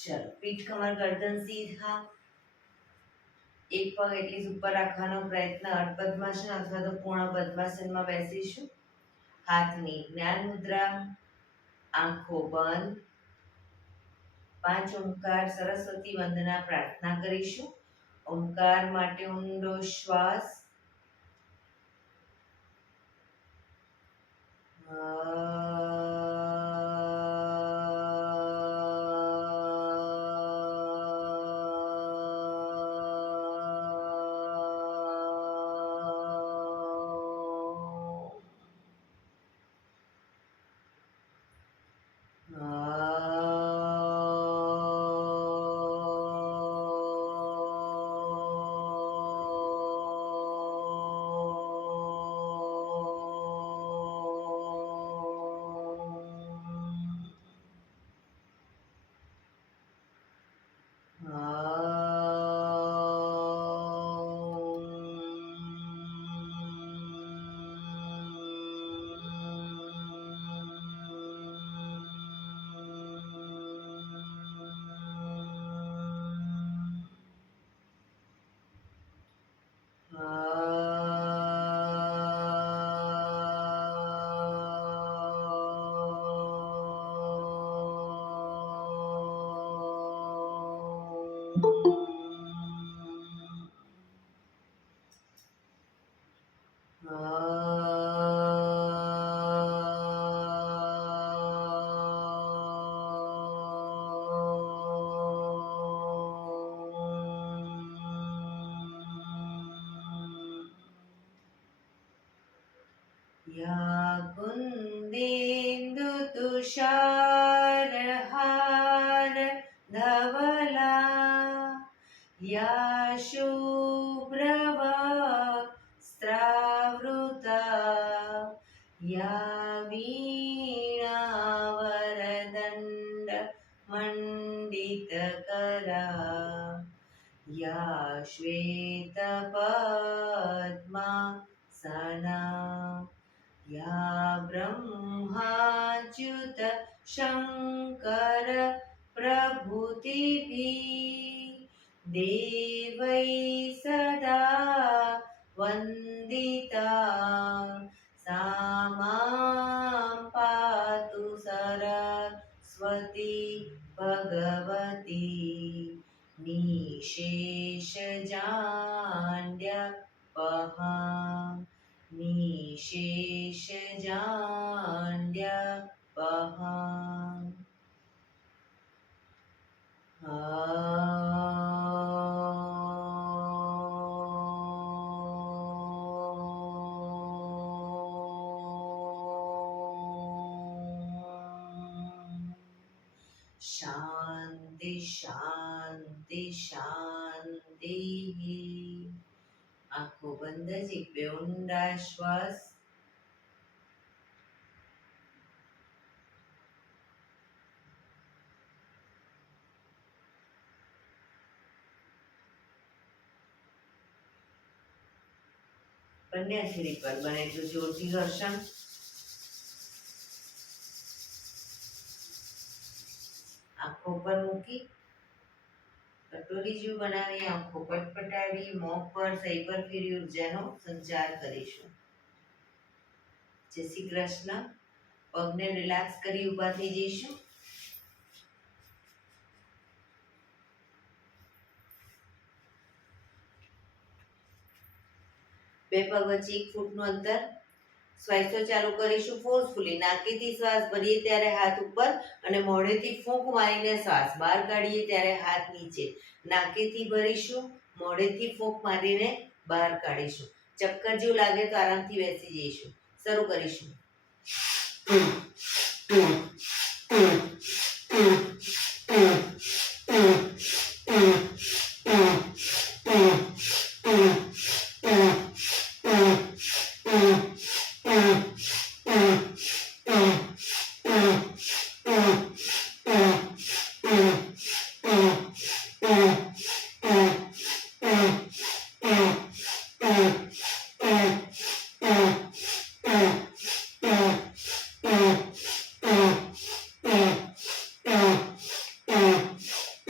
ચલો, પીઠ કમર ગરદન સીધા, એક પગ એટલી જ ઉપર રાખવાનો પ્રયત્ન. અર્ધ પદ્માસન અથવા તો પૂર્ણ પદ્માસનમાં બેસીશું. હાથની જ્ઞાન મુદ્રા, આંખો બંધ. 5 ઓમકાર સરસ્વતી વંદના પ્રાર્થના કરીશું. ઓમકાર માટે ઊંડો શ્વાસ. या कुन्देन्दु तुषारहार धवला, या शुभ्रवस्त्रावृता, या वीणावरदण्ड मण्डितकरा, या श्वेतपद्मासना, या ब्रह्माच्युत शङ्कर प्रभृतिभिः देवैः सदा वन्दिता, सा मां पातु सरस्वती भगवती निशेषजाड्यपहा, निशेषजाड्यपहा. शांति शांति शांति. आंखों बंद, एक पे ऊंडा श्वास. કન્યાશ્રી પર બને એટલું જોરથી ઘર્ષણ. આંખો પર મૂકી કટોરી જેવું બનાવી આંખો પટપટાવી મોં પર સહી પર ફેરી ઉર્જાનો સંચાર કરીશું. જય શ્રી કૃષ્ણ. પગને રિલેક્સ કરી ઊભા થઈ જઈશું. બે પગ વચ્ચે 1 ફૂટનું અંતર. શ્વાસો ચાલુ કરીશું ફોર્સફુલી. નાકેથી શ્વાસ ભરીએ ત્યારે હાથ ઉપર અને મોઢેથી ફૂંક મારીને શ્વાસ બહાર કાઢીએ ત્યારે હાથ નીચે. નાકેથી ભરીશું, મોઢેથી ફૂંક મારીને બહાર કાઢીશું. ચક્કર જેવું લાગે તો આરામથી બેસી જઈશું. શરૂ કરીશું.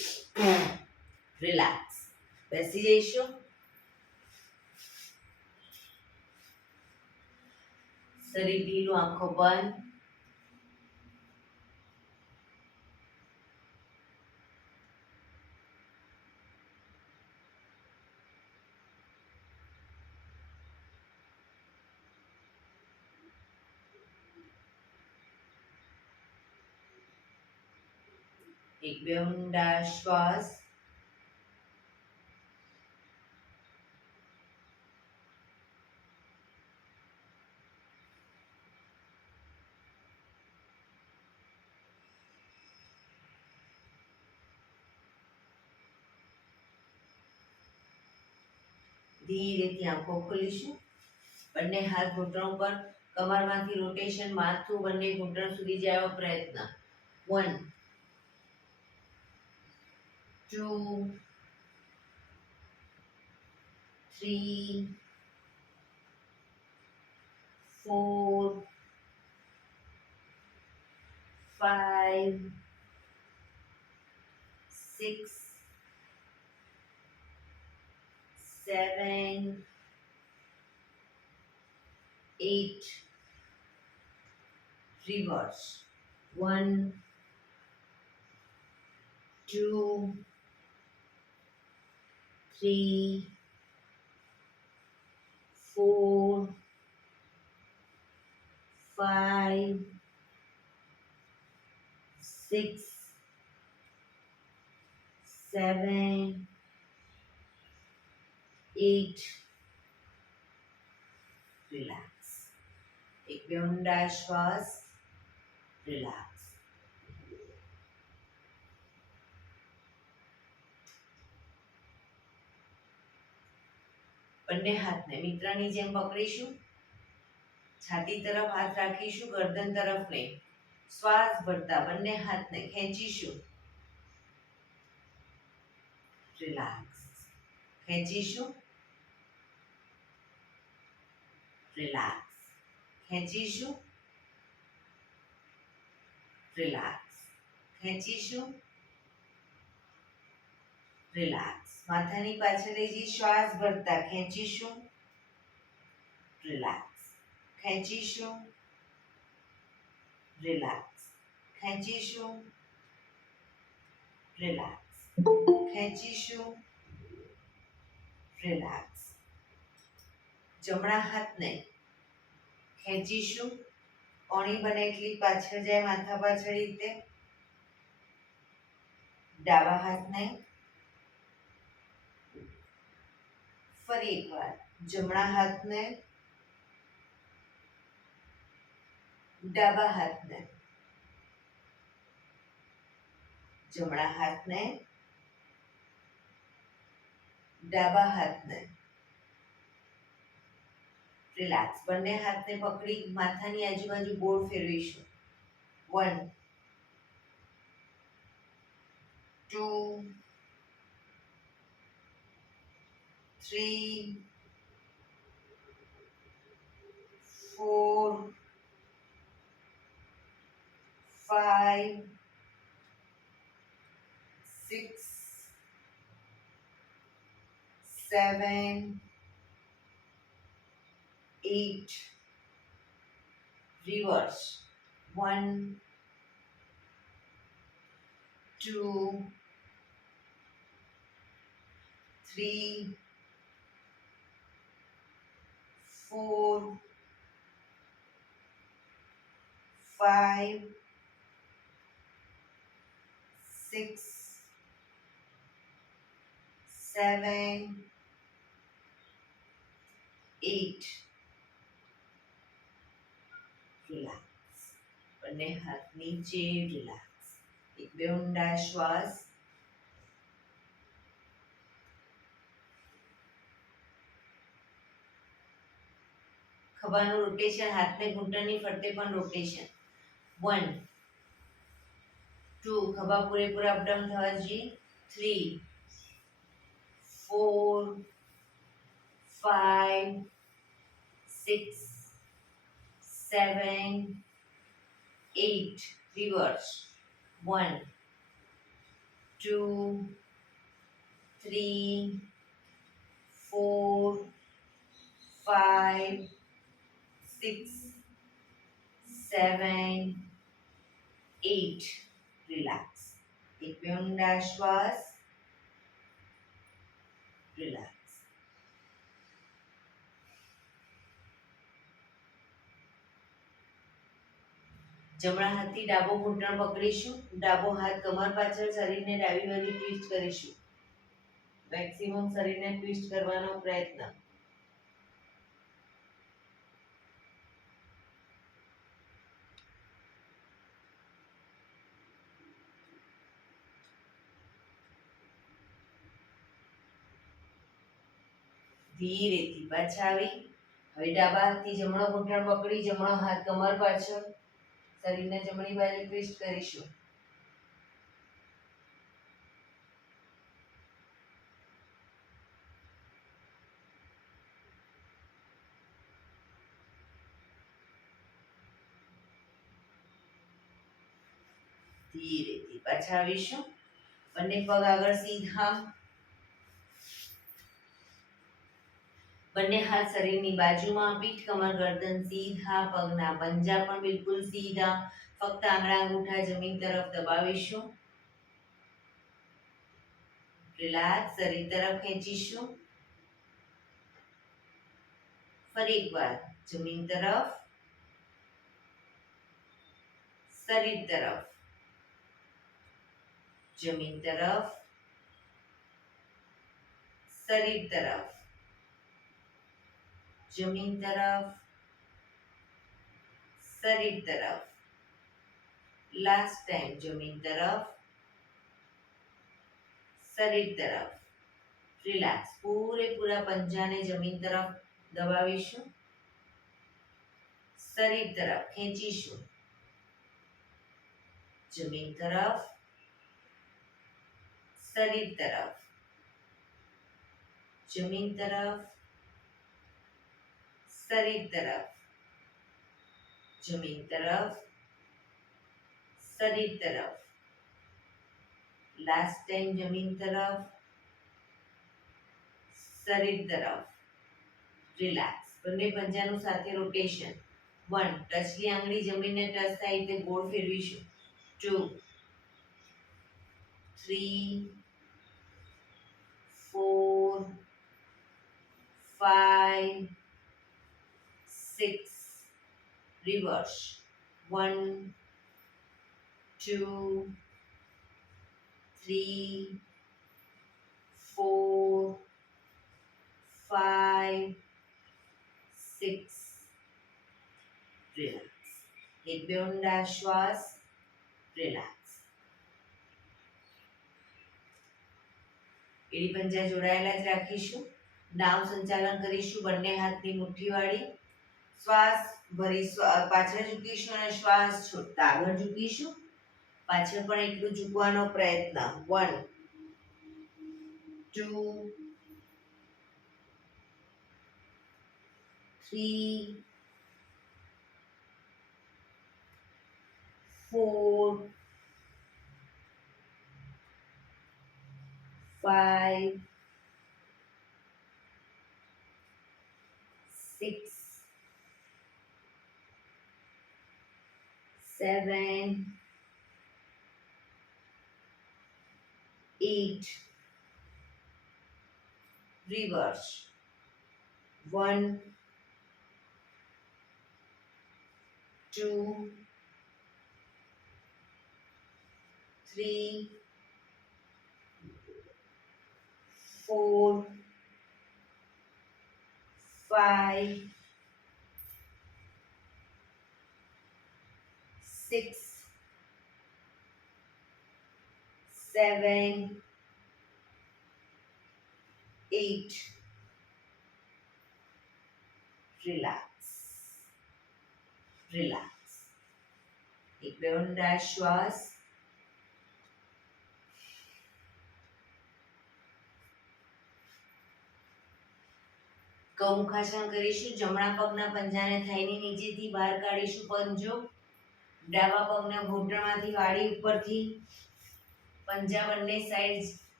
રિલેક્સ. બેસી જઈશું. શરીર ઢીલું, આંખો બંધ. એક બે ઊંડા શ્વાસ. ધીરેથી આંખો ખોલીશું. બંને હાથ ઘૂંટણો પર, કમરમાંથી રોટેશન, માથું બંને ઘૂંટણ સુધી જાય એવો પ્રયત્ન. 1 2 3 4 5 6 7 8 reverse. 1 2 3 4 5 6 7 8 રિલેક્સ. એક બે ઊંડા શ્વાસ. રિલેક્સ. બંને હાથને મિત્રની જેમ પકડીશું. છાતી તરફ હાથ રાખીશું, ગરદન તરફ નહીં. શ્વાસ ભરતા બંને હાથને ખેંચીશું. રિલેક્સ. ખેંચીશું. રિલેક્સ. ખેંચીશું. રિલેક્સ. ખેંચીશું. રિલેક્સ. માથાની પાછળ લઈ જઈ શ્વાસ ભરતા ખેંચીશું. રિલેક્સ. ખેંચીશું. રિલેક્સ. ખેંચીશું. રિલેક્સ. ખેંચીશું. રિલેક્સ. જમણા હાથને ખેંચીશું. કોણી બને એટલી પાછળ જાય, માથા પાછળ રીતે. ડાબા હાથને ફરી એકવાર જમણા હાથને, ડાબા હાથને, જમણા હાથને, ડાબા હાથને. રિલેક્સ. બંને હાથને પકડી માથાની આજુબાજુ ગોળ ફેરવીશું. 1 2 3 4 5 6 7 8 reverse. 1 2 3 4 5 6 7 8 રિલેક્સ. બંને હાથ નીચે. રિલેક્સ. એક બે ઊંડા શ્વાસ. ખભાનું રોટેશન, હાથને ઘૂંટણની ફરતે પણ રોટેશન. 1 2 ખભા પૂરેપૂરા અપડાઉન થવા જોઈએ. 3 4 5 6 7 8 reverse. 1 2 3 4 5 6 7 8 રિલેક્સ એક બે ઊંડા શ્વાસ રિલેક્સ જમણા હાથથી ડાબો ઘૂંટણ પકડીશું ડાબો હાથ કમર પાછળ શરીરને ડાબી બાજુ ટ્વિસ્ટ કરીશું મેક્સિમમ શરીરને ટ્વિસ્ટ કરવાનો પ્રયત્ન ધીરેથી પાછા આવી હવે ડાબા હાથથી જમણો ઘૂંટણ પકડી જમણો હાથ કમર પાછળ શરીરને જમણી બાજુ ટ્વિસ્ટ કરીશું ધીરેથી પાછા આવીશું બંને પગ આગળ સીધા બંને હાથ શરીરની બાજુમાં પીઠ કમર ગરદન સીધા પગના પંજા પણ બિલકુલ સીધા ફક્ત આંગળા અંગૂઠા જમીન તરફ દબાવીશું રિલેક્સ શરીર તરફ ખેંચીશું ફરી એકવાર જમીન તરફ શરીર તરફ જમીન તરફ શરીર તરફ જમીન તરફ શરીર તરફ લાસ્ટ ટાઈમ જમીન તરફ શરીર તરફ રિલેક્સ પૂરેપૂરા પંજાને જમીન તરફ દબાવીશું શરીર તરફ ખેંચીશું જમીન તરફ શરીર તરફ જમીન તરફ શરીર તરફ જમીન તરફ શરીર તરફ લાસ્ટ ટાઈમ જમીન તરફ શરીર તરફ રિલેક્સ બંને પંજાનું સાથે રોટેશન 1 ટચલી આંગળી જમીનને ટચ થાય એટલે ગોળ ફેરવીશું 2 3 4 5 6 reverse 1 2 3 4 5 6 રિલેક્સ એક બે ઊંડા શ્વાસ રિલેક્સ એડી પંજા જોડાયેલા જ રાખીશું નામ સંચાલન કરીશું બંને હાથની મુઠ્ઠી વાળી શ્વાસ ભરી પાછળ ઝૂકીશું અને શ્વાસ છોડતા આગળ ઝૂકીશું પાછળ પણ એટલું ઝૂકવાનો પ્રયત્ન 1 2 3 4 5 6 7 8 reverse 1 2 3 4 5 6 7 8 relax relax એક બે ઊંડા શ્વાસ કૌમુખાસન કરીશું જમણા પગના પંજાને થાઈની નીચેથી બહાર કાઢીશું પંજો ડાબા પગના ઘૂંટણમાંથી વાળી ઉપરથી પંજા બંને સાઈડ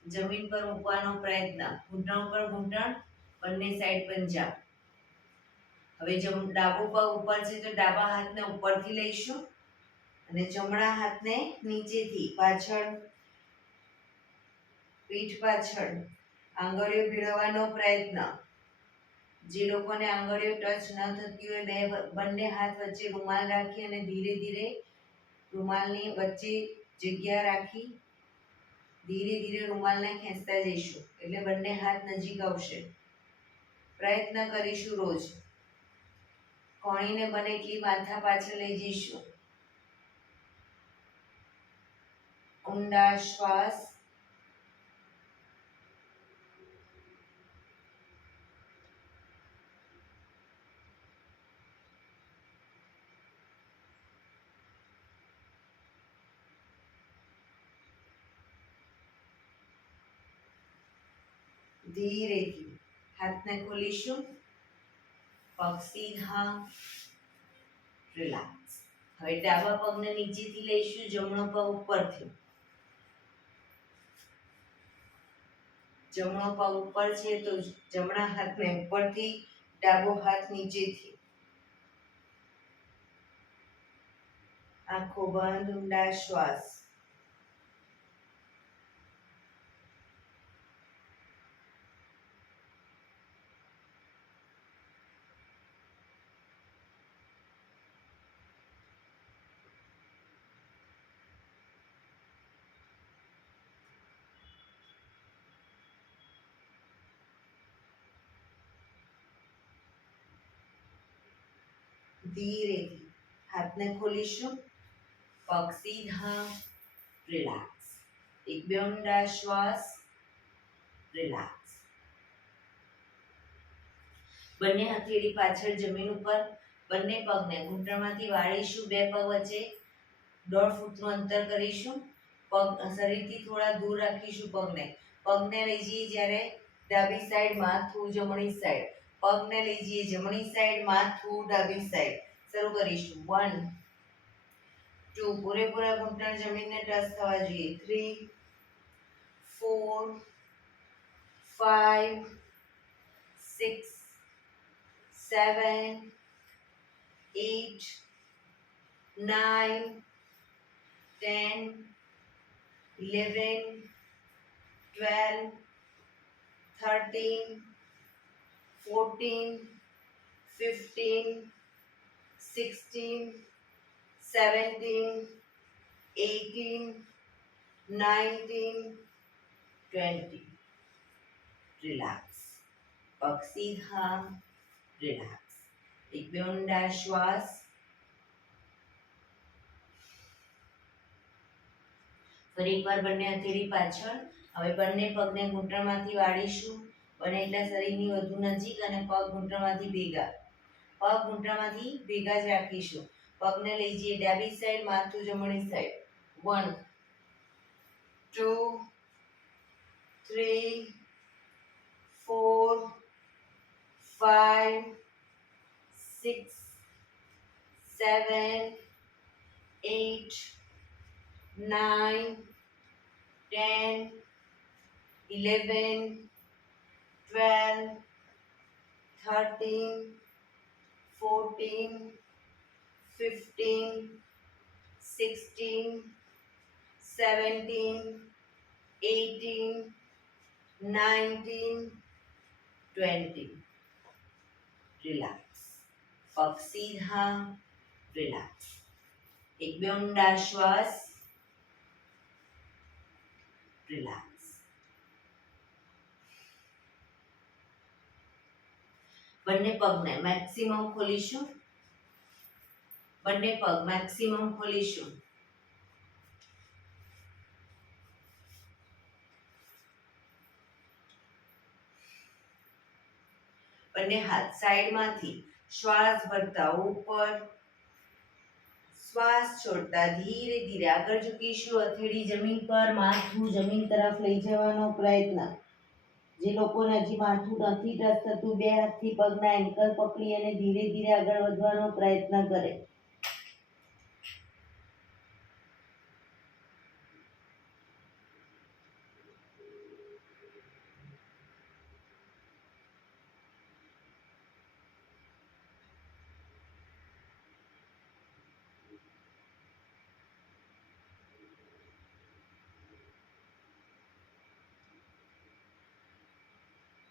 જમીન પર મૂકવાનો પ્રયત્ન, ઘૂંટણ ઉપર ઘૂંટણ, બંને સાઈડ પંજા. હવે ડાબો પગ ઉપર છે તો ડાબા હાથને ઉપરથી લઈશું અને જમણા હાથને નીચેથી પાછળ, પીઠ પાછળ આંગળીઓ ભેળવવાનો પ્રયત્ન. જે લોકોને આંગળીઓ ટચ ન થતી હોય બંને હાથ વચ્ચે રૂમાલ રાખી અને ધીરે ધીરે રૂમાલની વચ્ચે જગ્યા રાખી ધીરે ધીરે રૂમાલને ખેંચતા જઈશું એટલે બંને હાથ નજીક આવશે. પ્રયત્ન કરીશું રોજ. કોણીને બને એટલી માથા પાછળ લઈ જઈશું. ઊંડા શ્વાસ. ધીરેથી હાથને ખોલીશું. પગ સીધા, રિલેક્સ. હવે ડાબા પગને નીચેથી લઈશું, જમણો પગ ઉપરથી. જમણો પગ ઉપર છે તો જમણા હાથને ઉપરથી, ડાબો હાથ નીચેથી. આંખો બંધ, ઊંડા શ્વાસ. ધીરેથી હાથને ખોલીશું. પગ સીધા, રિલેક્સ. એક બે ઊંડા શ્વાસ, રિલેક્સ. બંને હથેળી પાછળ જમીન ઉપર, બંને પગને ઘૂંટણમાંથી વાળીશું. બે પગ વચ્ચે 1.5 ફૂટનું અંતર કરીશું. પગ શરીરથી થોડા દૂર રાખીશું. પગને લઈ જઈએ જ્યારે ડાબી સાઈડ, માથું જમણી સાઈડ. પગને લઈ જઈએ જમણી સાઈડ, માથું ડાબી સાઈડ. શરૂ કરીશું. 1 2 પૂરેપૂરા ઘૂંટણ જમીનને ટચ થવા જોઈએ. 3 4 5 6 7 8 9 10 11 12 13 14 15 16 17 18 19 20. રિલેક્સ. પગ સીધા, રિલેક્સ. એક બે ઊંડા શ્વાસ. ફરી એકવાર બંને હથેળી પાછળ. હવે બંને પગને ઘૂંટણમાંથી વાળીશું. બને એટલા શરીરની વધુ નજીક અને પગ ઘૂંટણમાંથી ભેગા. પગ ઘૂંટણમાંથી ભેગા જ રાખીશું. પગને લઈ જઈએ ડાબી સાઈડ, માથું જમણી સાઈડ. 1 2 3 4 5 6 7 8 9 10 11 12 13 14 15 16 17 18 19 20. રિલેક્સ. પગ સીધા, રિલેક્સ. એક બે ઊંડા શ્વાસ, રિલેક્સ. બંને પગને મેક્સિમમ ખોલીશું. બંને પગ મેક્સિમમ ખોલીશું. બંને હાથ સાઈડમાંથી શ્વાસ ભરતા ઉપર, શ્વાસ છોડતા ધીરે ધીરે આગળ ઝૂકીશું. હથેળી જમીન પર, માથું જમીન તરફ લઈ જવાનો પ્રયત્ન. જે લોકોને હજી માથું નથી ટચ થતું, બે હાથથી પગના એન્કલ પકડી અને ધીરે ધીરે આગળ વધવાનો પ્રયત્ન કરે.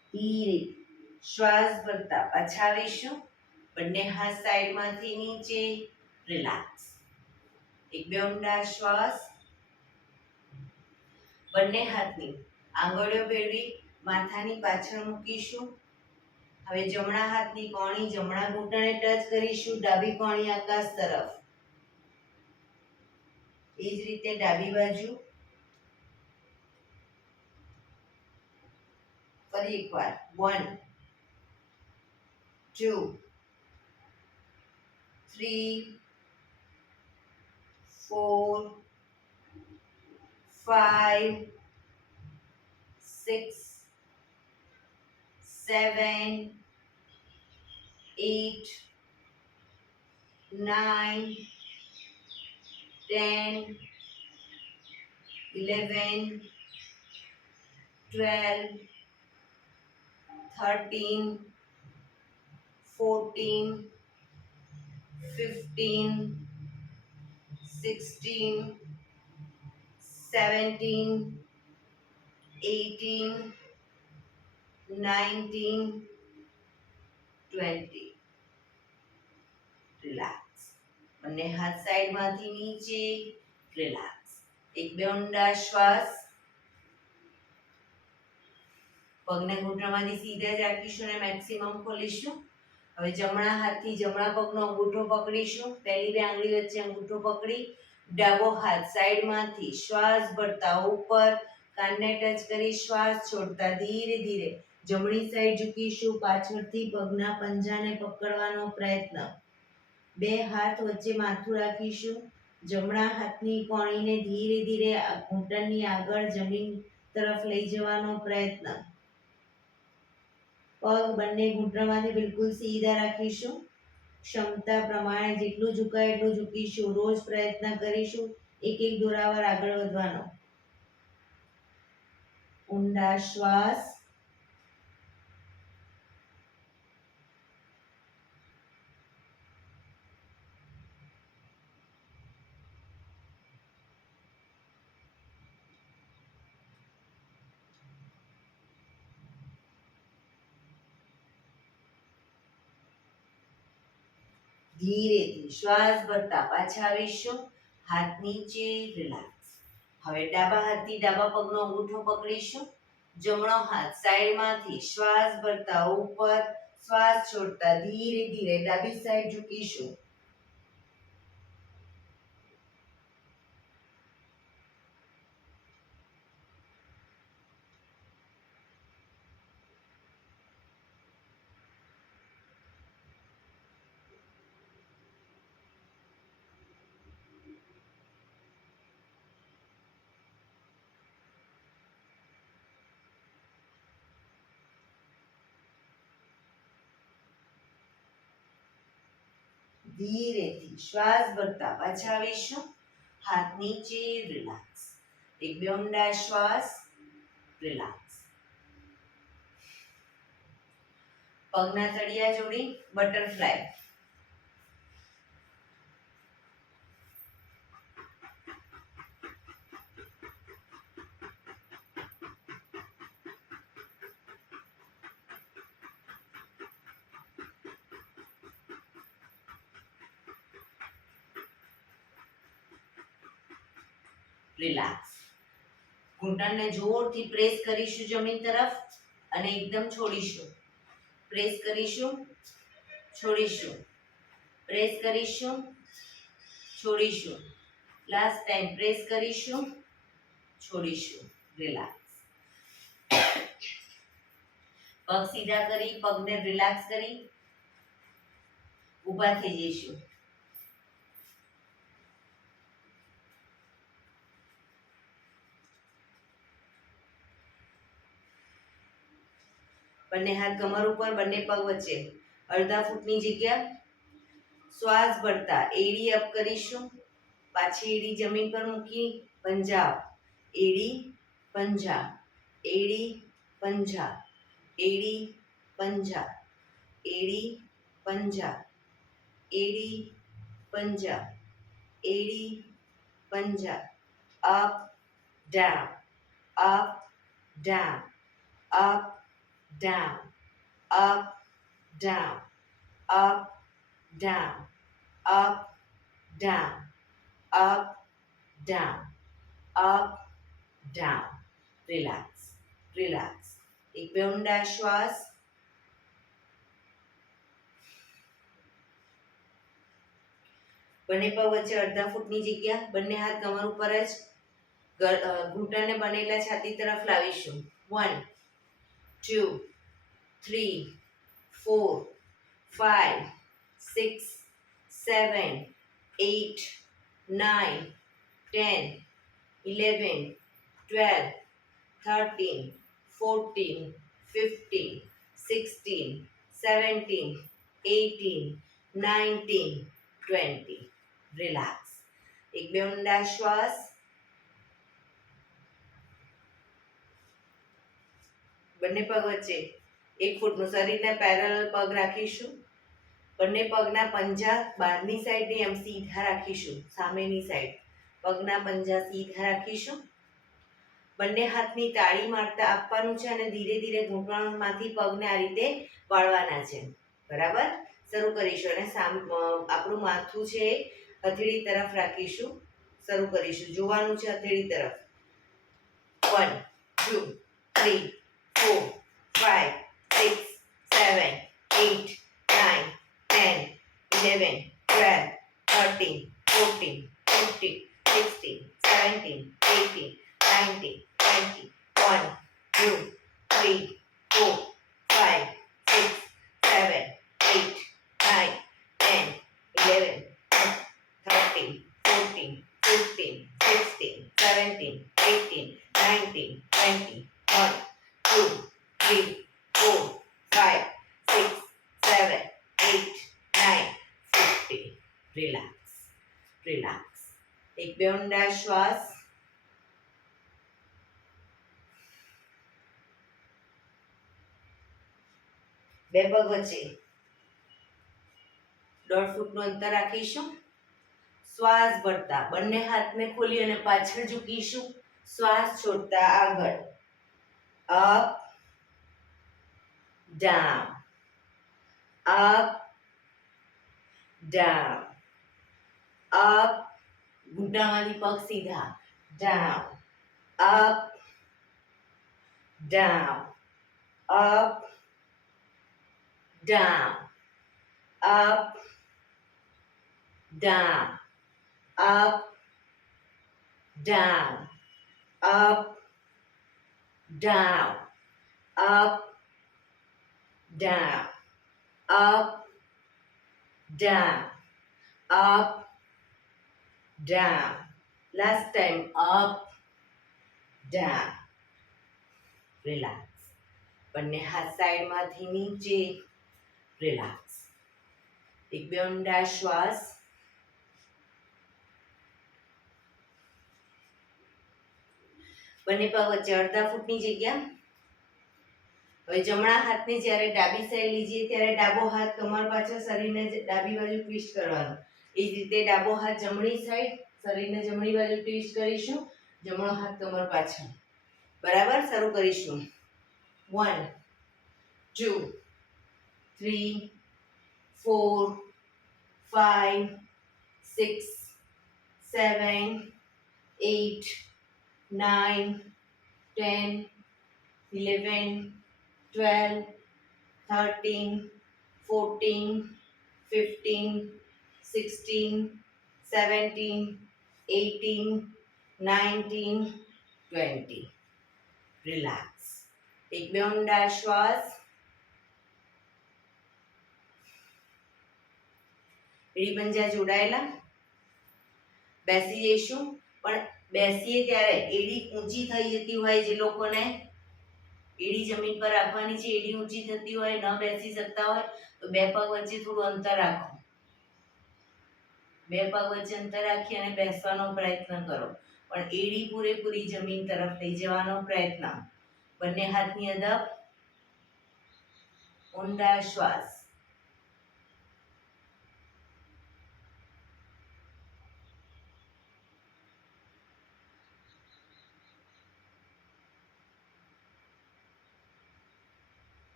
ધીરે શ્વાસ ભરતા પાછા આવીશું. બંને હાથ સાઈડમાંથી નીચે. રિલેક્સ. એક બે ઊંડા શ્વાસ. બંને હાથની આંગળીઓ ભેળવી માથાની પાછળ મૂકીશું. હવે જમણા હાથની કોણી જમણા ઘૂંટણે ટચ કરીશું. ડાબી કોણી આકાશ તરફ. એ જ રીતે ડાબી બાજુ. ફરી એકવાર 1 2 3 4 5 6 7 8 9 10 11 12 13 14 15 16 17 18 19 20. રિલેક્સ. બંને હાથ સાઈડમાંથી નીચે. રિલેક્સ. એક બે ઊંડા શ્વાસ. પગને ઘૂંટણમાંથી સીધા જ રાખીશું અને મેક્સિમમ ખોલીશું. હવે જમણા હાથથી જમણા પગનો અંગૂઠો પકડીશું. પહેલી બે આંગળી વચ્ચે અંગૂઠો પકડી ડાબો હાથ સાઈડમાંથી શ્વાસ ભરતા ઉપર કાનને ટચ કરી શ્વાસ છોડતા ધીરે ધીરે જમણી સાઈડ ઝૂકીશું. પાછળથી પગના પંજાને પકડવાનો પ્રયત્ન. બે હાથ વચ્ચે માથું રાખીશું. જમણા હાથની કોણીને ધીરે ધીરે ઘૂંટણની આગળ જમીન તરફ લઈ જવાનો પ્રયત્ન. પગ બંને ઘૂંટણમાંથી બિલકુલ સીધા રાખીશું. ક્ષમતા પ્રમાણે જેટલું ઝુકાય એટલું ઝૂકીશું. રોજ પ્રયત્ન કરીશું એક એક દોરાવાર આગળ વધવાનો. ઊંડા શ્વાસ. ધીરેથી શ્વાસ ભરતા પાછા આવીશું. હાથ નીચે. રિલેક્સ. હવે ડાબા હાથથી ડાબા પગનો અંગૂઠો પકડીશું. જમણો હાથ સાઈડમાંથી શ્વાસ ભરતા ઉપર શ્વાસ છોડતા ધીરે ધીરે ડાબી સાઈડ ઝૂકીશું. ધીરેથી શ્વાસ ભરતા પાછા આવીશું. હાથ નીચે. રિલેક્સ. એક બે ઊંડા શ્વાસ. રિલેક્સ. પગના તળિયા જોડી બટરફ્લાય. રિલેક્સ. ઘૂંટણને જોરથી પ્રેસ કરીશું જમીન તરફ અને એકદમ છોડીશું. પ્રેસ કરીશું, છોડીશું. પ્રેસ કરીશું, છોડીશું. લાસ્ટ ટાઈમ પ્રેસ કરીશું, છોડીશું. રિલેક્સ. પગ સીધા કરી પગને રિલેક્સ કરી ઊભા થઈ જઈશું. બંને હાથ કમર ઉપર, બંને પગ વચ્ચે અડધા ફૂટની જગ્યા. શ્વાસ ભરતા એડી અપ કરીશું. પાછી એડી જમીન પર મૂકી પંજા. એડી પંજા, એડી પંજા, એડી પંજા, એડી પંજા, એડી પંજા, એડી પંજા. Up down, up down, up down, up, down, up, down, up, down, up, down, up, down. Relax, relax. एक पे ઊંડા શ્વાસ. બંને પગ વચ્ચે અડધા ફૂટની જગ્યા, બંને હાથ કમર ઉપર જ, ઘૂંટણને બનેલા છાતી તરફ લાવીશું. 1 2 3 4 5 6 7 8 9 10 11 12 13 14 15 16 17 18 19 20. રિલેક્સ. એક બે ઊંડા શ્વાસ. બંને પગ વચ્ચે 1 ફૂટનું શરીરને પેરેલલ પગ રાખીશું. બંને પગના પંજા બહારની સાઈડની એમ સીધા રાખીશું. સામેની સાઈડ પગના પંજા સીધા રાખીશું. બંને હાથની તાળી મારતા આપવાનું છે અને ધીરે ધીરે ઘૂંટણમાંથી પગને આ રીતે વાળવાના છે. બરાબર. શરૂ કરીશું અને આપણું માથું છે હથેળી તરફ રાખીશું. શરૂ કરીશું. જોવાનું છે હથેળી તરફ. 1 2 3 4 5 6 7 8 9 10 11 12 13 14 15 16 17 18 19 20 1 2 3 4 5 6 7 8 9 10 11 13 14 15 16 17 18 19 20 1 2 3 4 5 6 7 8 9 50. Relax, relax. એક બે ઊંડા શ્વાસ. બે પગ વચ્ચે 1.5 ફૂટનું અંતર રાખીશું. શ્વાસ ભરતા બંને હાથને ખોલી અને પાછળ ઝૂકીશું. શ્વાસ છોડતા આગળ. Up down, up down, up. ઘૂંટણમાંથી પગ સીધા. Down, up down, up down, up down, up, down, up, down, up, down, up, down, up, down. Last time, up, down. Relax. બંને હાથ સાઈડમાંથી નીચે. રિલેક્સ. એક બે ઊંડા શ્વાસ. બંને પગ વચ્ચે અડધા ફૂટની જગ્યા. હવે જમણા હાથને જ્યારે ડાબી સાઈડ લીજીએ ત્યારે ડાબો હાથ કમર પાછળ, શરીરને ડાબી બાજુ ટ્વિસ્ટ કરવાનો. એ જ રીતે ડાબો હાથ જમણી સાઈડ, શરીરને જમણી બાજુ ટ્વિસ્ટ કરીશું. જમણો હાથ કમર પાછળ. બરાબર. શરૂ કરીશું. 1 2 3 4 5 6 7 8 9 10 11 12 13 14 15 16 17 18 19 20. રિલેક્સ. એક બે ઊંડા શ્વાસ. એડી પંજા જોડાયેલા. બેસી જઈશું. પણ બેસીએ ત્યારે એડી ઊંચી થઈ જતી હોય, જે લોકોને એડી જમીન પર રાખવાની છે, એડી ઊંચી થતી હોય, ન બેસી શકતા હોય, તો બે પગ વચ્ચે થોડું અંતર રાખો. બે પગ વચ્ચે અંતર રાખી અને બેસવાનો પ્રયત્ન કરો. પણ એડી પૂરેપૂરી જમીન તરફ લઈ જવાનો પ્રયત્ન. બંને હાથની અદબ. ઊંડા શ્વાસ.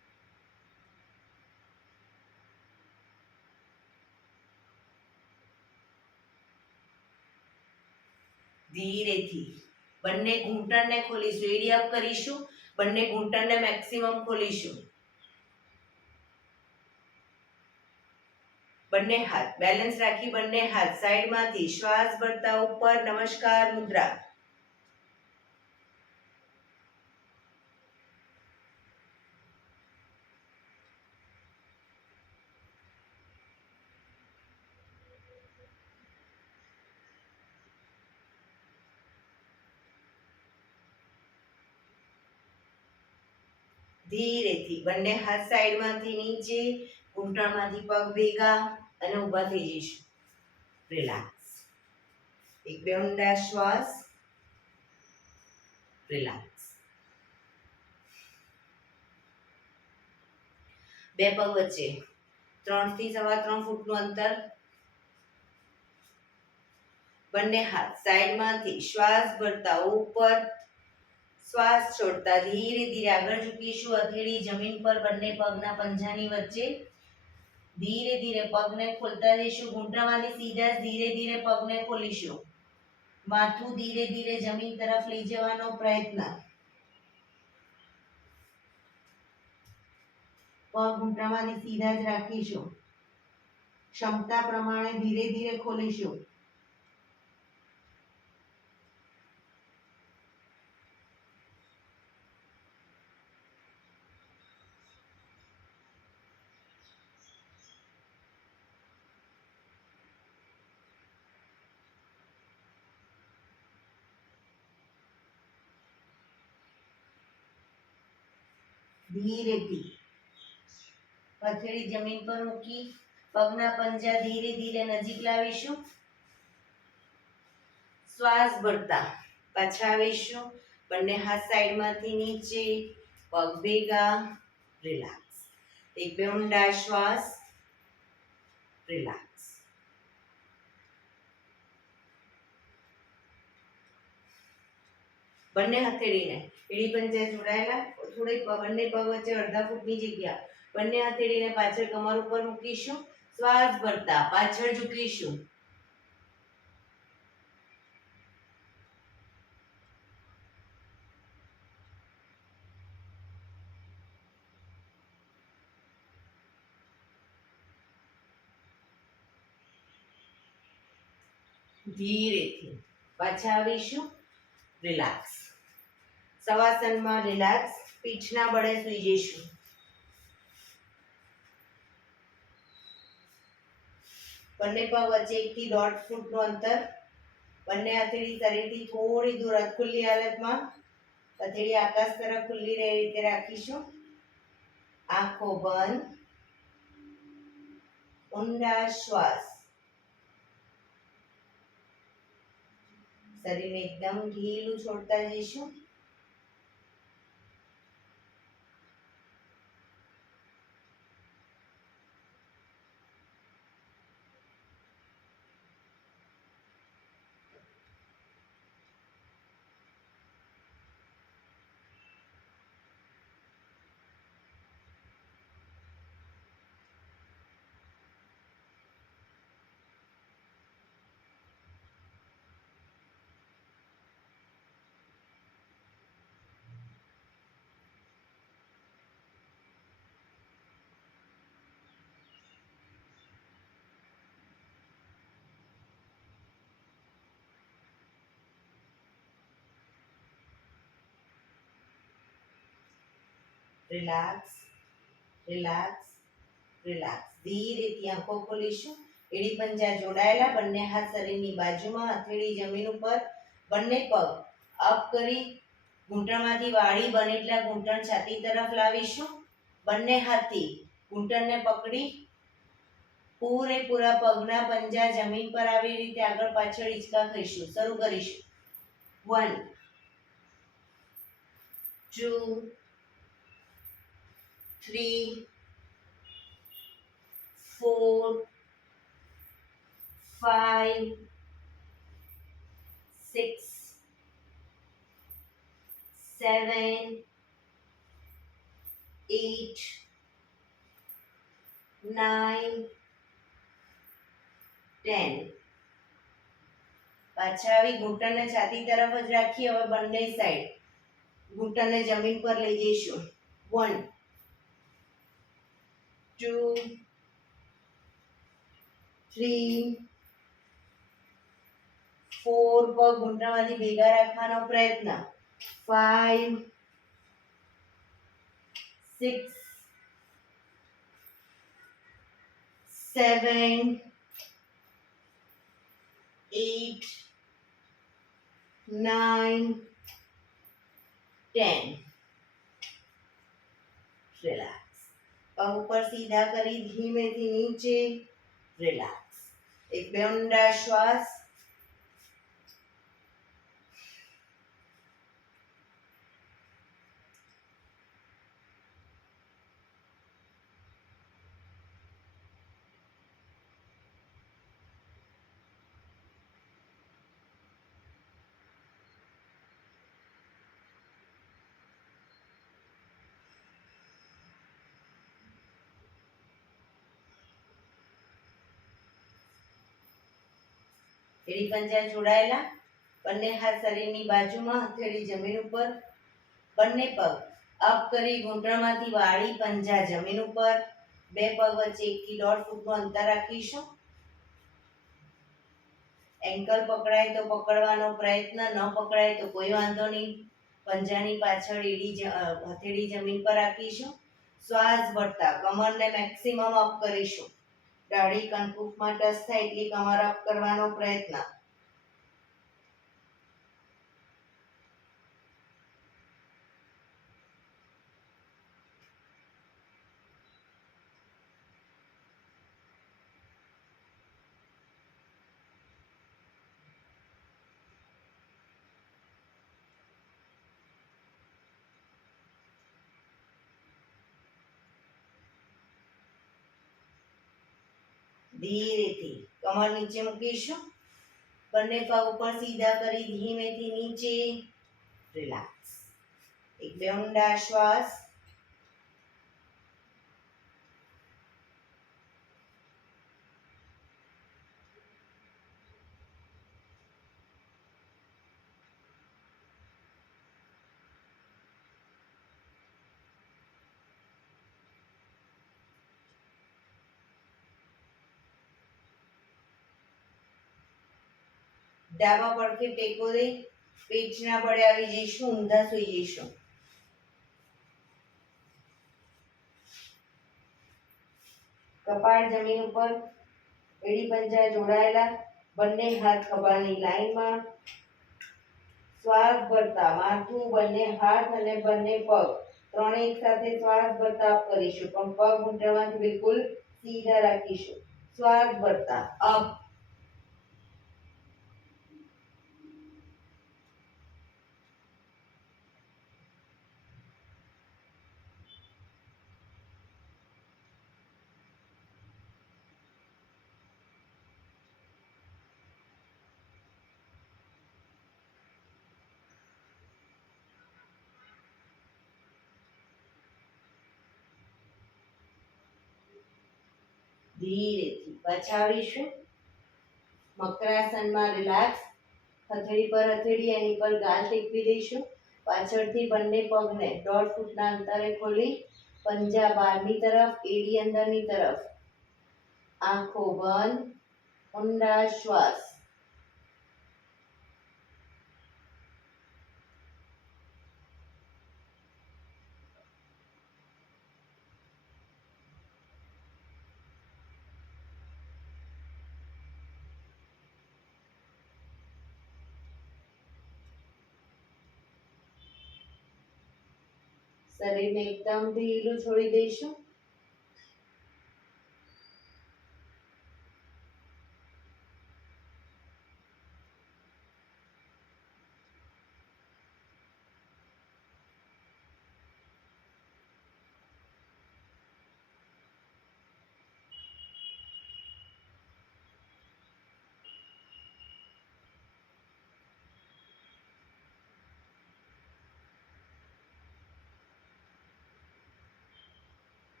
ધીરેથી બંને ઘૂંટણને ખોલીશું, એડી અપ કરીશું, બંને ઘૂંટણને મેક્સિમમ ખોલીશું. બંને હાથ બેલેન્સ રાખી, બંને હાથ સાઈડમાંથી શ્વાસ ભરતા ઉપર, નમસ્કાર મુદ્રા. ધીરેથી બંને હાથ સાઈડમાંથી નીચે, ઘૂંટણમાંથી પગ ભેગા અને ઊભા થઈ જઈશું. રિલેક્સ. એક બે ઊંડા શ્વાસ. રિલેક્સ. બે પગ વચ્ચે 3 થી 3.25 ફૂટનું અંતર. બંને હાથ સાઈડમાંથી શ્વાસ ભરતા ઉપર, શ્વાસ છોડતા ધીરે ધીરે આગળ ઝૂકીશું. હથેળી જમીન પર, બંને પગના પંજાની વચ્ચે. ધીરે ધીરે પગને ખોલતા જઈશું. ઘૂંટણમાંથી સીધા ધીરે ધીરે પગને ખોલીશું. માથું ધીરે ધીરે જમીન તરફ લઈ જવાનો પ્રયત્ન. પગ ઘૂંટણમાંથી સીધા જ રાખીશું. ક્ષમતા પ્રમાણે ધીરે ધીરે ખોલીશું. ધીરેથી હથેળી જમીન પર મૂકી, પગના પંજા ધીરે ધીરે નજીક લાવીશું. શ્વાસ ભરતા પાછા આવીશું. બંને હાથ સાઈડમાંથી નીચે, પગ ભેગા. રિલેક્સ. એક બે ઊંડા શ્વાસ. રિલેક્સ. બંને હથેળીને એડી પંજા જોડાયેલા, થોડી બંને પગ વચ્ચે અડધા ફૂટની જગ્યા. બંને હથેળીને પાછળ કમર ઉપર મૂકીશું. શ્વાસ ભરતા પાછળ ઝૂકીશું. ધીરેથી પાછા આવીશું. રિલેક્સ. શવાસનમાં રિલેક્સ. પીઠના બળે સૂઈ જઈશું. બંને પગ વચ્ચે 1 થી 1.5 ફૂટનું અંતર. બંને હથેળી શરીરથી થોડી દૂર ખુલ્લી હાલતમાં, હથેળી આકાશ તરફ ખુલ્લી રહે રીતે રાખીશું. આંખો બંધ. ઊંડા શ્વાસ. શરીરને એકદમ ઢીલું છોડતા જઈશું. રિલેક્સ. રિલેક્સ. રિલેક્સ. ધીરેથી આંખો ખોલીશું. એડી પંજા જોડાયેલા, બંને હાથ શરીરની બાજુમાં, હથેળી જમીન ઉપર. બંને પગ અપ કરી ઘૂંટણમાંથી વાળી બને એટલા ઘૂંટણ છાતી તરફ લાવીશું. બંને હાથથી ઘૂંટણને પકડી પૂરેપૂરા પગના પંજા જમીન પર આવી રીતે આગળ પાછળ હિંચકા ખાઈશું. શરૂ કરીશું. 1 2 3 4 5 6 7 8 9 10. પાછા આવી ઘૂંટણને છાતી તરફ જ રાખી હવે બંને સાઈડ ઘૂંટણને જમીન પર લઈ જઈશું 1 2 3 4 પગ ઘૂંટણમાંથી ભેગા રાખવાનો પ્રયત્ન 5 6 7 8 9 10 રિલેક્સ પગ ઉપર સીધા કરી ધીમેથી નીચે રિલેક્સ એક બે ઊંડા શ્વાસ એડી પંજા જોડાયેલા બંને હાથ શરીરની બાજુમાં હથેળી જમીન ઉપર બંને પગ અપ કરી ઘૂંટણમાંથી વાળી પંજા જમીન ઉપર બે પગ વચ્ચે 1 થી 1.5 ફૂટનું અંતર રાખીશું એન્કલ પકડાય તો પકડવાનો પ્રયત્ન ન પકડાય તો કોઈ વાંધો નહીં પંજાની પાછળ હથેળી જમીન પર રાખીશું શ્વાસ ભરતા કમરને મેક્સિમમ અપ કરીશું દાઢી કનકુફમાં ટચ થાય એટલી કમર અપ કરવાનો પ્રયત્ન ધીરેથી કમર નીચે મૂકીશું બંને પગ ઉપર સીધા કરી ધીમેથી નીચે રિલેક્સ એક બે ઊંડા શ્વાસ ડાબા પડખે ટેકો દઈ પેટના બળે આવી જઈશું ઊંધા સૂઈ જઈશું કપાળ જમીન ઉપર એડી પંજા જોડાયેલા બંને હાથ ખભાની લાઈનમાં શ્વાસ ભરતા માથું બંને હાથ અને બંને પગ ત્રણે એક સાથે શ્વાસ ભરતા અપ કરીશું પણ પગ ઘૂંટણમાંથી બિલકુલ સીધા રાખીશું શ્વાસ ભરતા અપ ધીરેથી પાછા આવીશું મકરાસનમાં રિલેક્સ હથેળી પર હથેળી એની પર ગાલ ટેકવી દઈશું પાછળથી બંને પગને 1.5 ફૂટના અંતરે ખોલી પંજા બહારની તરફ એડી અંદરની તરફ આંખો બંધ ઊંડા શ્વાસ શરીરને એકદમ ઢીલું છોડી દઈશું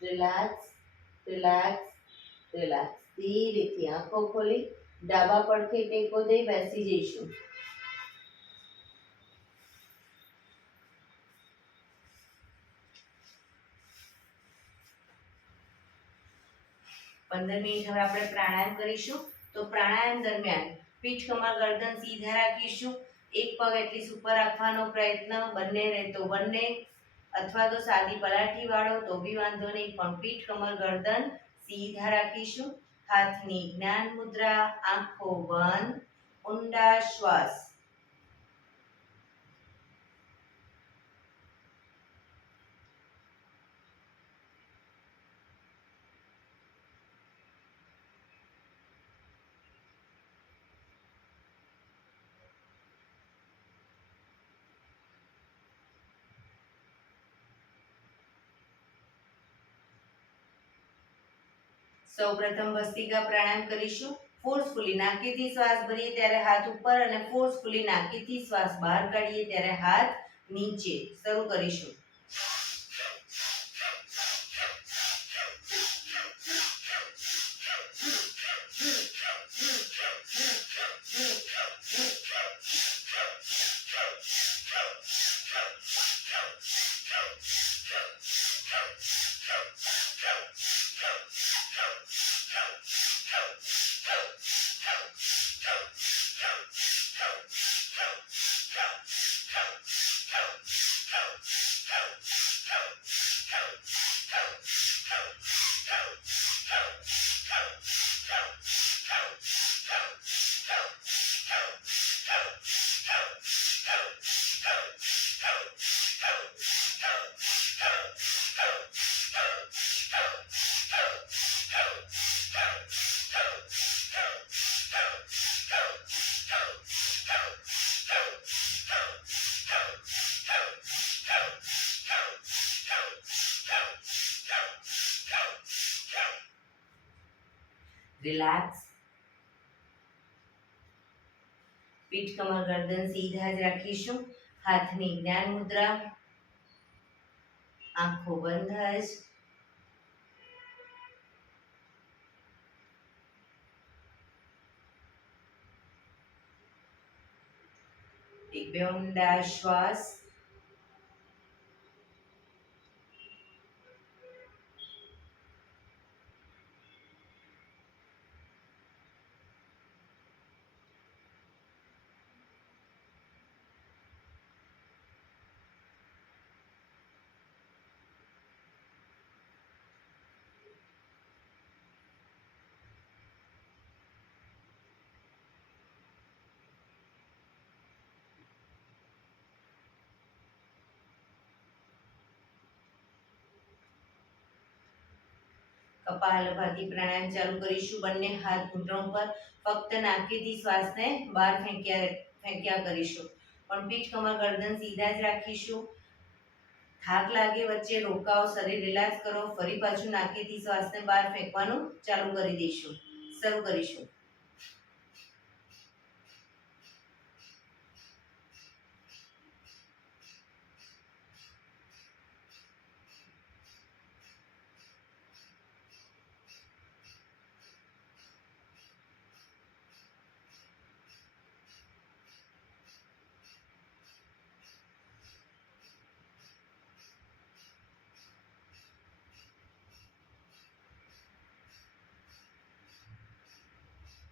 રિલેક્સ, રિલેક્સ, રિલેક્સ. ધીરેથી આંખો ખોલી ડાબા પડખે ટેકો દઈ બેસી જઈશું. પંદર મિનિટ હવે આપણે પ્રાણાયામ કરીશું. તો પ્રાણાયામ દરમિયાન પીઠ કમર ગરદન સીધા રાખીશું. એક પગ એટલી ઉપર રાખવાનો પ્રયત્ન, બંને રહે તો બંને, અથવા તો સાદી પલાઠી વાળો તો બી વાંધો નહીં, પણ પીઠ કમર ગરદન સીધા રાખીશું. હાથની જ્ઞાન મુદ્રા, આંખો બંધ, ઊંડા શ્વાસ. સૌપ્રથમ ભસ્ત્રિકા પ્રાણાયામ કરીશું. ફોર્સફુલી નાકેથી શ્વાસ ભરીએ ત્યારે હાથ ઉપર અને ફોર્સફુલી નાકેથી શ્વાસ બહાર કાઢીએ ત્યારે હાથ નીચે. શરૂ કરીશું. રિલેક્સ. પીઠ કમર ગરદન સીધા જ રાખીશું. હાથની જ્ઞાન મુદ્રા, આંખો બંધ જ. એક બે ઊંડા શ્વાસ. કપાલભાતિ પ્રાણાયામ ચાલુ કરીશું. બંને હાથ ઘૂંટણ પર, ફક્ત નાકેથી શ્વાસને બહાર ફેંક્યા કરીશું. પણ પીઠ કમર ગરદન સીધા જ રાખીશું. થાક લાગે વચ્ચે રોકાઓ, શરીર રિલેક્સ કરો, ફરી પાછું નાકેથી શ્વાસને બહાર ફેંકવાનું ચાલુ કરી દઈશું. શરૂ કરીશું.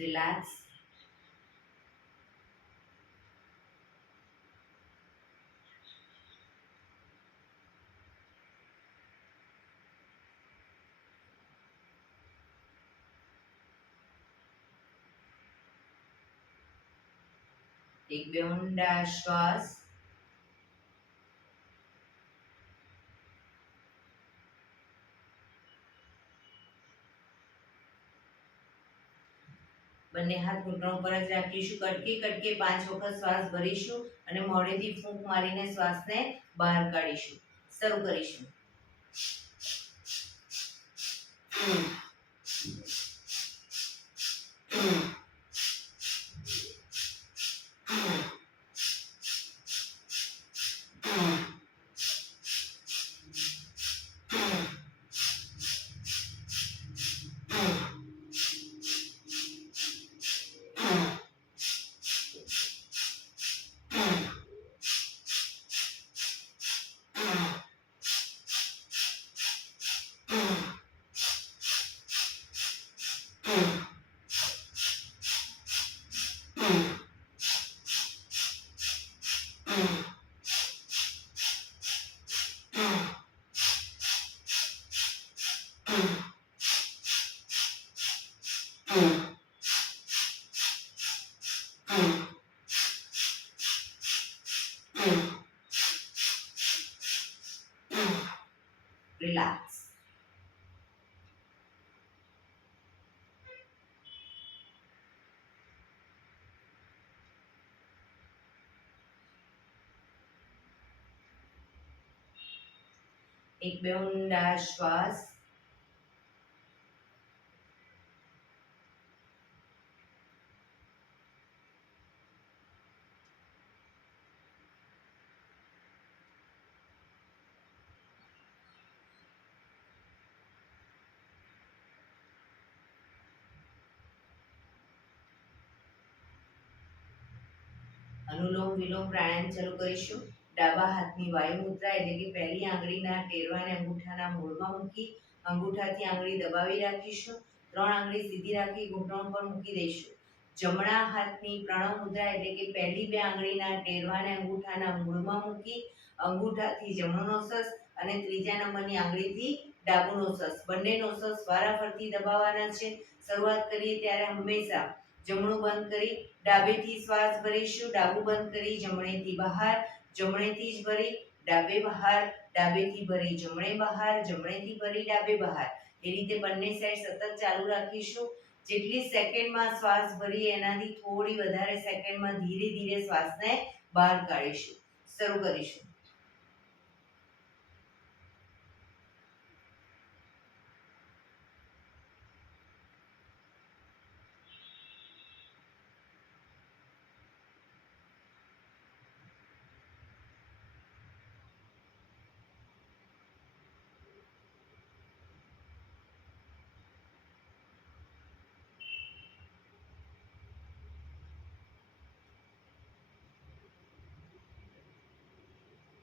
રિલેક્સ. એક બે ઊંડા શ્વાસ. બંને હાથ ઘૂંટણ પર જ રાખીશું. કટકે કટકે 5 વખત શ્વાસ ભરીશું અને મોઢેથી ફૂંક મારીને શ્વાસને બહાર કાઢીશું. શરૂ કરીશું. રિલેક્સ. એક બે ઊંડા શ્વાસ. અનુલોમ વિલોમ પ્રાણાયામ શરૂ કરીશું. ડાબા હાથની વાયુ મુદ્રા એટલે કે પહેલી આંગળીના ટેરવાને અંગૂઠાના મૂળમાં મૂકી અંગૂઠાથી આંગળી દબાવી રાખીશું. 3 આંગળી સીધી રાખી ઘૂંટણ પર મૂકી દઈશું. જમણા હાથની પ્રણવ મુદ્રા એટલે કે પહેલી 2 આંગળીના ટેરવાને અંગૂઠાના મૂળમાં મૂકી અંગૂઠાથી જમણો નોસસ અને ત્રીજા નંબરની આંગળીથી ડાબુ નોસસ બંને નોસસ વારાફરતી દબાવવાના છે. શરૂઆત કરીએ ત્યારે હંમેશા જમણું બંધ કરી ડાબેથી શ્વાસ ભરીશું. ડાબું બંધ કરી જમણેથી બહાર, જમણેથી જ ભરી ડાબે બહાર, ડાબેથી ભરી જમણે બહાર, જમણેથી ભરી ડાબે બહાર. એ રીતે બંને સાઈડ સતત ચાલુ રાખીશું. જેટલી સેકન્ડમાં શ્વાસ ભરી એનાથી થોડી વધારે સેકન્ડમાં ધીરે ધીરે શ્વાસને બહાર કાઢીશું. શરૂ કરીશું.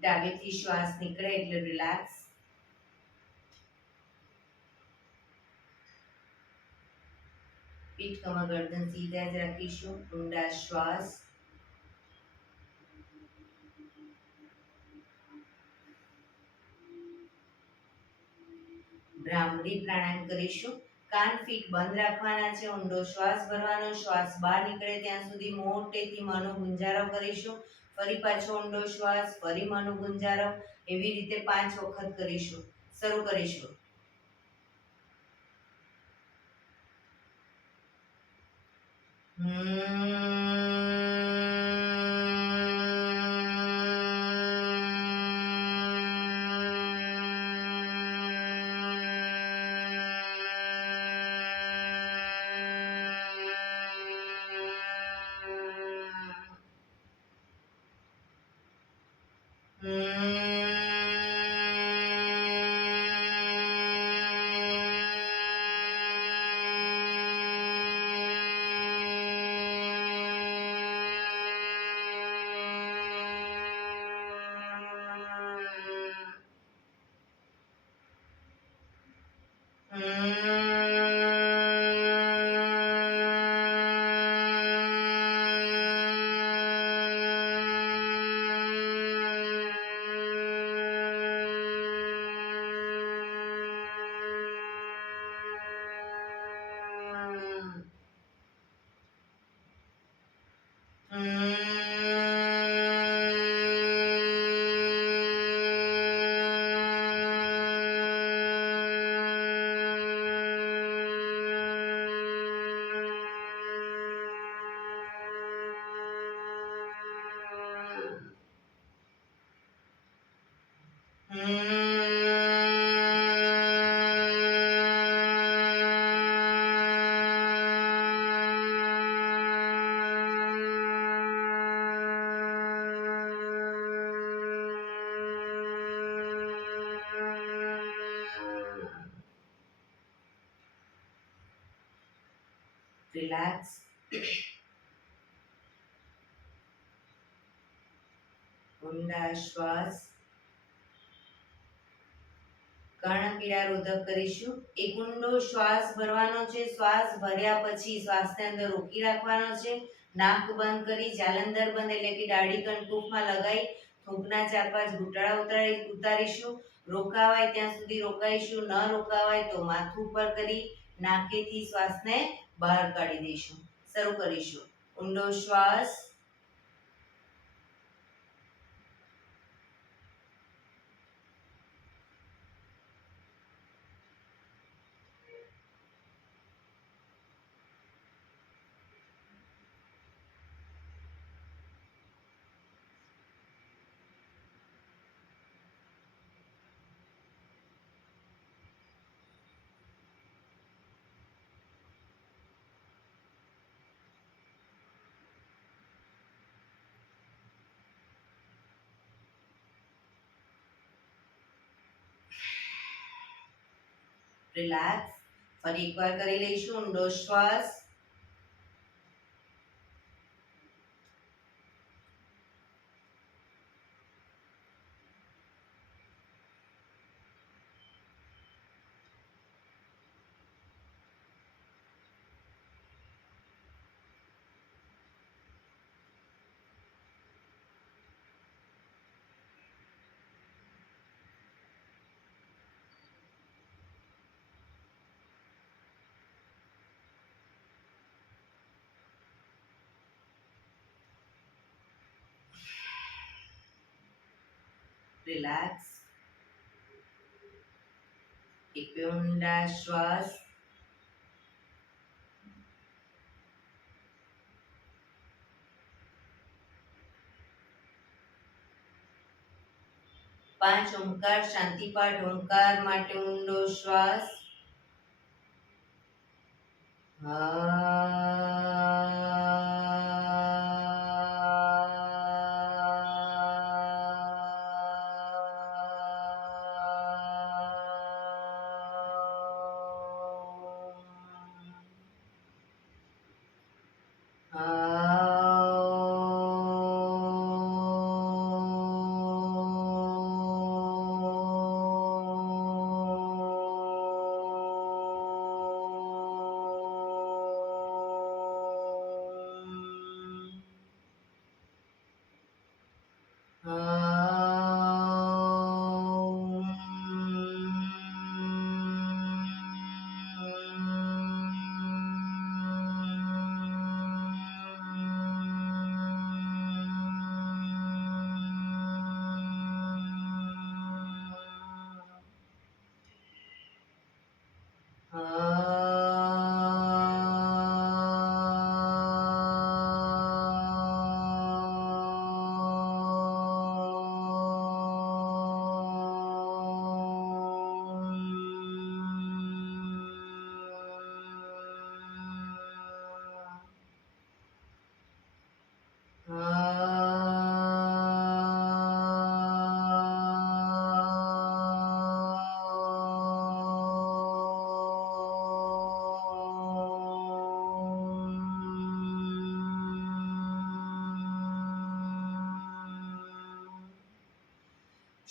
ડાબેથી શ્વાસ નીકળે એટલે રિલેક્સ. પીઠ કમર ગરદન સીધા જ રાખીશું. ઊંડા શ્વાસ. ભ્રામરી પ્રાણાયામ કરીશું. કાન ફીટ બંધ રાખવાના છે. ઊંડો શ્વાસ ભરવાનો. શ્વાસ બહાર નીકળે ત્યાં સુધી મોટેથી મોંનો ગુંજારો કરીશું. ફરી પાછો ઊંડો શ્વાસ, ફરી મોંનો ગુંજારો. એવી રીતે 5 વખત કરીશું. શરૂ કરીશું. રિલેક્સ. ઊંડા શ્વાસ. કર્ણપીડા રોધક કરીશું. એક ઊંડો શ્વાસ ભરવાનો છે. શ્વાસ ભર્યા પછી શ્વાસને અંદર રોકી રાખવાનો છે. નાક બંધ કરી જાલંધર બંધ એટલે કે દાઢી કંઠૂફમાં લગાઈ થૂંકના 4-5 ઘૂંટડા ઉતારીશું. રોકાવાય ત્યાં સુધી રોકાઈશું. ન રોકાવાય તો માથું ઉપર કરી નાકેથી શ્વાસને બહાર કાઢી દઈશું. શરૂ કરીશું. ઊંડો શ્વાસ. રિલેક્સ. ફરી એકવાર કરી લઈશું. ઊંડો શ્વાસ. રિલેક્સ. એક ઊંડા શ્વાસ. પાંચ ઓમકાર શાંતિપાઠ. ઓમકાર માટે ઊંડો શ્વાસ.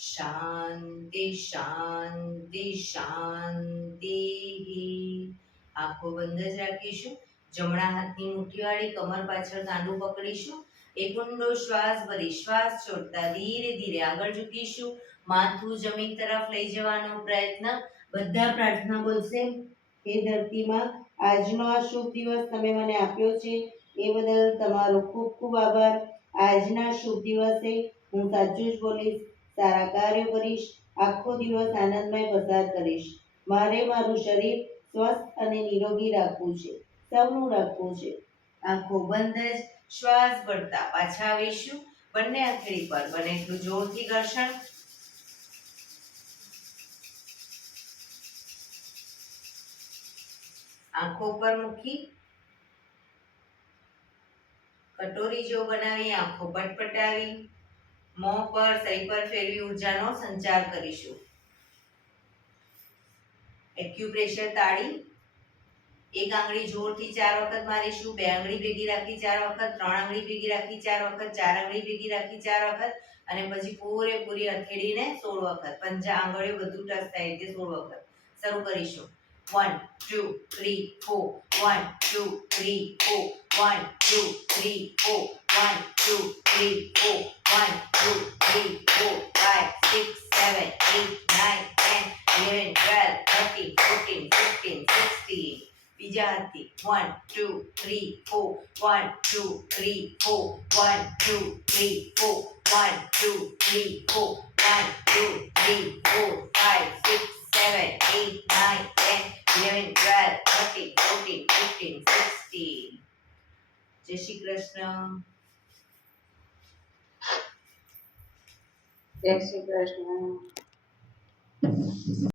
શાંતિ શાંતિ શાંતિ. આંખો બંધ જ રાખીશું. જમણા હાથની મુઠ્ઠી વાળી કમર પાછળ કાંડું પકડીશું. એક ઊંડો શ્વાસ ભરી શ્વાસ છોડતા ધીરે ધીરે આગળ ઝૂકીશું. માથું જમીન તરફ લઈ જવાનો પ્રયત્ન. બધા પ્રાર્થના બોલશે. હે ધરતીમાં, આજનો આ શુભ દિવસ તમે મને આપ્યો છે એ બદલ તમારો ખૂબ ખૂબ આભાર. આજના શુભ દિવસે હું સાચું જ બોલીશ, સારા કાર્યો કરીશ, આખો દિવસ આનંદમય પસાર કરીશ. મારે મારું શરીર સ્વસ્થ અને નિરોગી રાખવું છે, સૌનું રાખવું છે. આંખો બંધ જ શ્વાસ ભરતા પાછા આવીશું. બંને હથેળી પર બને એટલું જોરથી ઘર્ષણ. આંખો પર મૂકી કટોરી જેવો બનાવી આંખો પટપટાવી મોં પર સહી પર ફેરવી ઊર્જાનો સંચાર કરીશું. એક્યુપ્રેશર તાળી. એક આંગળી જોરથી 4 વખત મારીશું. બે આંગળી ભેગી રાખી 4 વખત, 3 આંગળી ભેગી રાખી 4 વખત, 4 આંગળી ભેગી રાખી 4 વખત અને પછી પૂરેપૂરી હથેળીને 16 વખત. પંજા આંગળીઓ બધું ટચ થાય તે 16 વખત. શરૂ કરીશું. 1 2 3 4 1 2 3 4 1 2 3 4 1 2 3 4 1 2 3 4 5 6 7 8 9 10 11 12 13 14 15 16. બીજા હાથથી 1 2 3 4 1 2 3 4 1 2 3 4 1 2 3 4 1 2 3 4 5 6 7 8 9 10 11 12 13 14 15 16. જય શ્રી કૃષ્ણ. જય શ્રી કૃષ્ણ.